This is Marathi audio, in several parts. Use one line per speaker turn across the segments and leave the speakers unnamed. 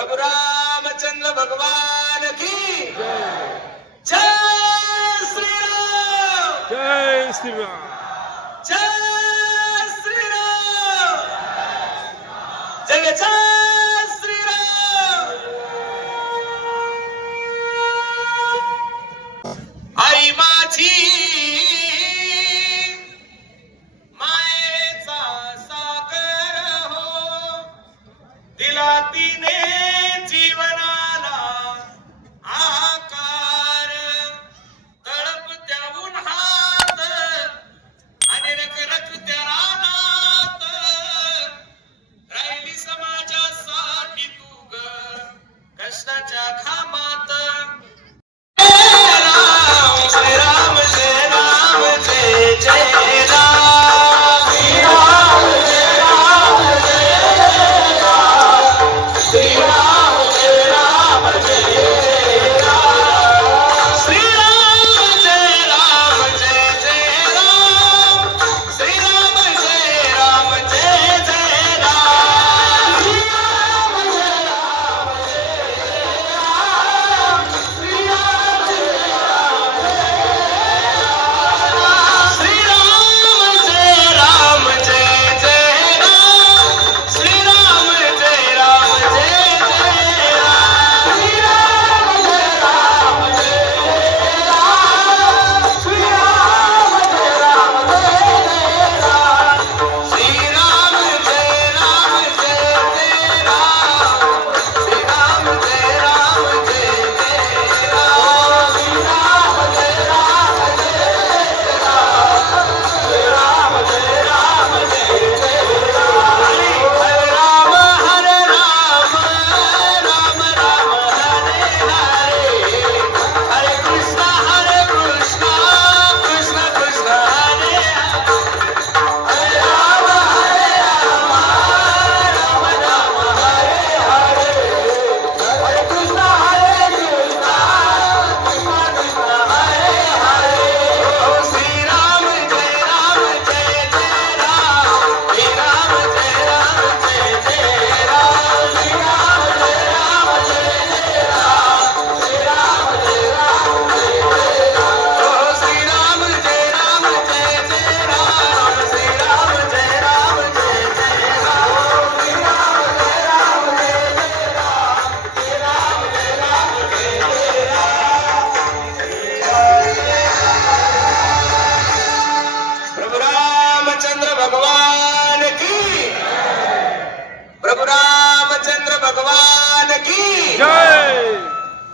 प्रभु रामचंद्र भगवान की जय श्रीराम।
जय श्रीराम।
जय श्रीराम। जय जय हो दिला तिने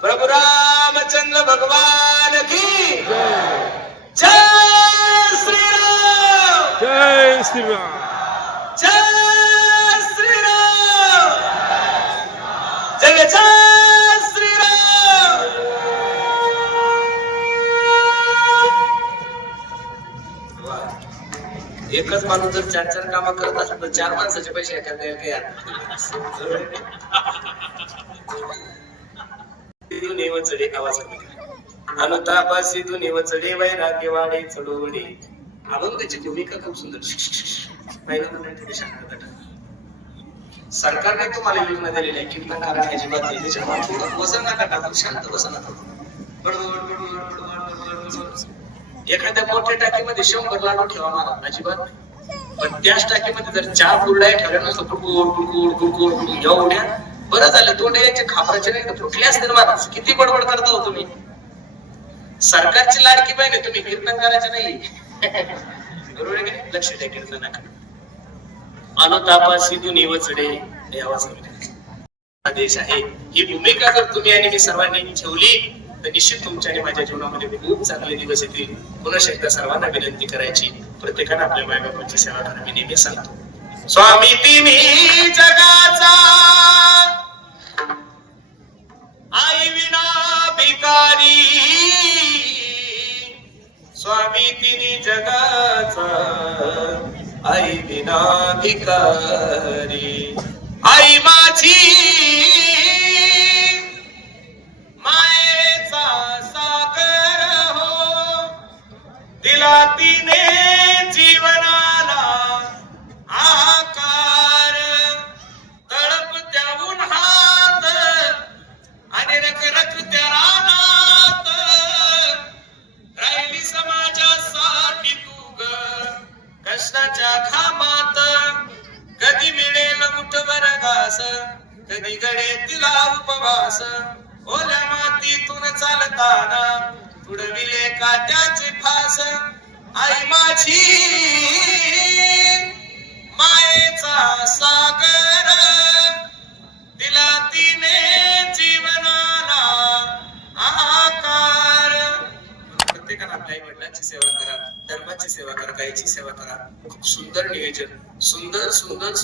प्रभु रामचंद्र भगवान की
जय
श्रीराम।
जय श्रीराम।
जय श्रीराम। जय जय एकच माणूस जर चार चार कामं करत असेल तर चार माणसाचे पैसे एखाद्या काय वचडे आवाज कमी अनुतापासी तू वचडे वैराग्य वाडे चढवडे. अभंगाची भूमिका खूप सुंदर. पहिलं म्हणजे सरकारने तुम्हाला योजना दिलेली आहे कीर्तन करायची अजिबात नाही. त्याच्यामुळे थोडं वजन नका टाकू शांत बसा नका बडबड, एखाद्या मोठ्या टाकीमध्ये शंभर लाडू ठेवा मला अजिबात. पण त्याच टाकीमध्ये जर चार कुरड्या ठेवल्या नसतं कुरकुर कुरकुर कुरकुर एवढ्या बरं झालं तोंड याचे खापराचे नाही तर फुटले असतील महाराज किती बडबड करता हो तुम्ही? सरकारची लाडकी पाहिजे तुम्ही कीर्तन करायचे नाही. बरोबर आहे लक्ष द्या कीर्तनाकडे. अनुतापासी दुनी वचडे यावा आवाज आदेश आहे. ही भूमिका जर तुम्ही आणि मी सर्वांनी ठेवली तर निश्चित तुमच्या आणि माझ्या जीवनामध्ये खूप चांगले दिवस येतील. पुन्हा एकदा सर्वांना विनंती करायची. प्रत्येकानं आपल्या मायबापाची सेवा करावी नेहमी सांगतो. स्वामी तिन्ही जगाचा स्वामी जगाचा? आई विना भिकारी आई माझी मायेचा सागर हो. दिला तिने निगडे तिला उपवास. ओल्या मातीतून चालताना तुडविले काट्याचे फास. आई माझी मायेचा सागर. दिला तिने जीवनाला आकार. प्रत्येकानं आपल्या आई वडिलांची सेवा करा धर्माची सेवा करा गायची सेवा करा. खूप सुंदर नियोजन. सुंदर सुंदर